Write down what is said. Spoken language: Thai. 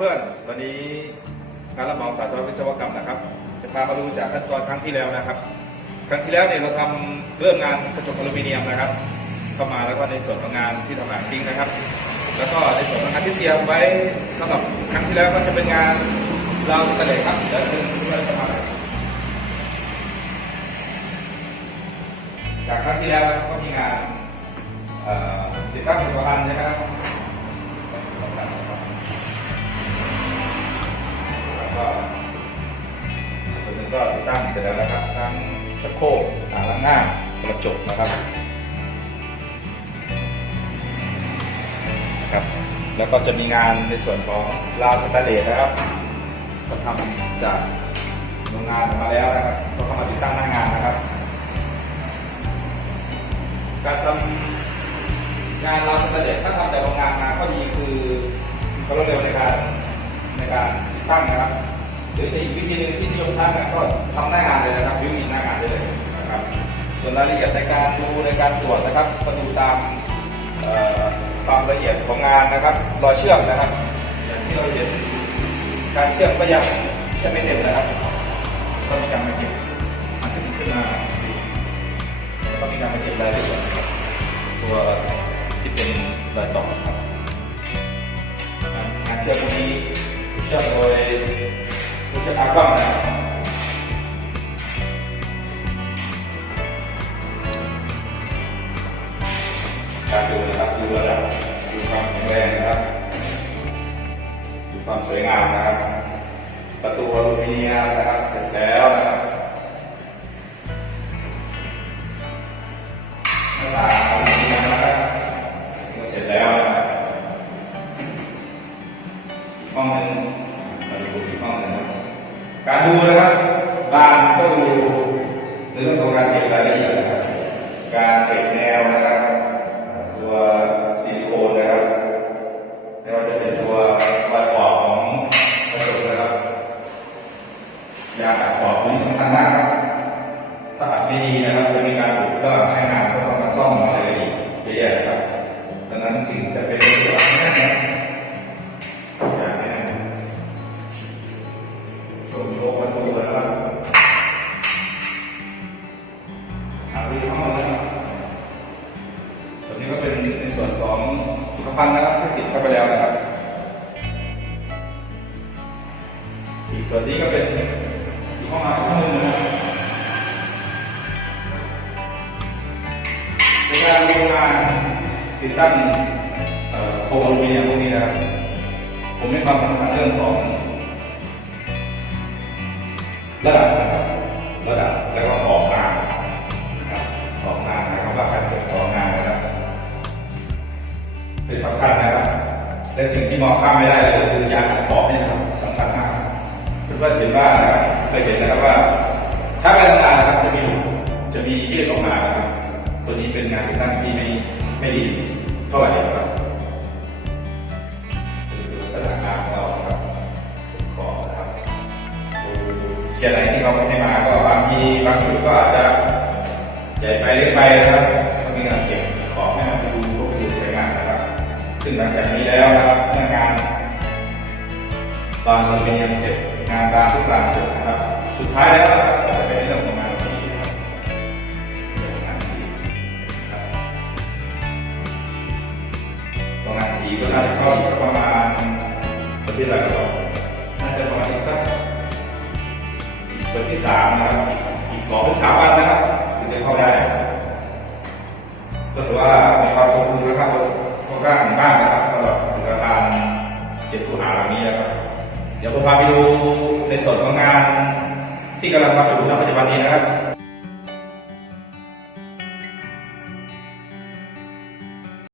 พื่อนวันนี้การรับเหมาสาธารณวิศวกรรมนะครับ จะพามาดูจากขั้นตอนครั้งที่แล้วนะครับ ครั้งที่แล้วเนี่ยเราทำเริ่มงานกระจกอลูมิเนียมนะครับ เข้ามาแล้วก็ในส่วนของงานที่ทำหลังซิงนะครับ แล้วก็ในส่วนของงานที่เตรียมไว้สำหรับครั้งที่แล้วก็จะเป็นงานราวสแตเลครับเดี๋ยวถึงเพื่อนจะมาจากครั้งที่แล้วนะครับก็มีงานเอ่ติดตั้งสุขภัณฑ์นะครับ ก็ส่วนหนึ่งก็ติดตั้งเสร็จแล้วนะครับทั้งชักโครกอ่างล้างหน้ากระจกนะครับครับ แล้วก็จะมีงานในส่วนของราวสแตนเลสนะครับก็ทำจากโรงงานมาแล้วนะครับ ก็เข้ามาติดตั้งหน้างานนะครับ การทำงานราวสแตนเลสถ้าทำจากโรงงานมาก็ดีคือเขารวดเร็วในการในการติดตั้งนะครับ หรืออีกวิธีหนึ่งที่นิยมทำเนี่ยก็ทำหน้างานเลยนะครับวิวอินหน้างานเลยนะครับส่วนรายละเอียดในการดูในการตรวจนะครับก็ดูตามความละเอียดของงานนะครับรอยเชื่อมนะครับอย่างที่เราเห็นการเชื่อมก็ยังเชื่อมไม่เต็มนะครับก็มีการมาเก็บมันขึ้นขึ้นมาก็มีการมาเก็บรายละเอียดตัวที่เป็นรอยต่อครับงานเชื่อมพวกนี้เชื่อมโดย ผู้เชี่ยวชากล้องนะครับการดูนะครับดูระดับดูความแข็งแรงนะครับดูความสวยงามนะครับ การดูนะครับางก็ดูเรื่องของการเก็บรายละเอียดนะครับการเก็บแนวนะครับตัวซิลิโคน อารีทั้งหมดนะครับส่วนนี้ก็เป็นในส่วนของสุขภัณฑ์นะครับที่ติดเข้าไปแล้วนะครับ อีกส่วนนี้ก็เป็นอีกห้องน้ำห้องนึงนะครับในการโรงงานติดตั้งโครอลูมิเนียมพวกนี้นะครับผมให้ความสำคัญเรื่องของระดับนะครับระดับแล้วก็ขอ เป็นสำคัญนะครับ และสิ่งที่มองข้ามไม่ได้เลยคือยางขอบนี่นะครับสำคัญมากเพื่อนๆเห็นว่านะครับเคยเห็นนะครับว่าใช้ไปนานนะครับจะมีจะมียืดออกมานะครับตัวนี้เป็นงานติดตั้งที่ไม่ไม่ดีเท่าไหร่ครับลักษณะงานของเราครับขอนะครับเขียนอะไรที่เราไม่ให้มาก็บางทีบางจุดก็อาจจะใหญ่ไปเล็กไปนะครับก็มีการเก็บขอบให้มับ ซึ่งหลังจากนี้แล้วนะครับเมื่องานบางอลูมิเนียมเสร็จงานรางทุกรางเสร็จนะครับ สุดท้ายแล้วนะครับก็จะเป็นเรื่องของงานสีนะครับงานสีนะครับงานสีก็น่าจะเข้าอีกสักประมาณวันที่อะไรก็น่าจะประมาณอีกสักวันที่สามนะครับอีกอีกสองถึงสามวันนะครับถึงจะเข้าได้ ก็ถือว่ามีความสมบูรณ์นะครับค่อนข้างมากนะครับสำหรับอาคารเจ็ดคูหาหลังนี้นะครับ เดี๋ยวผมพาไปดูในส่วนของงานที่กำลังทำอยู่ณปัจจุบันนี้นะครับ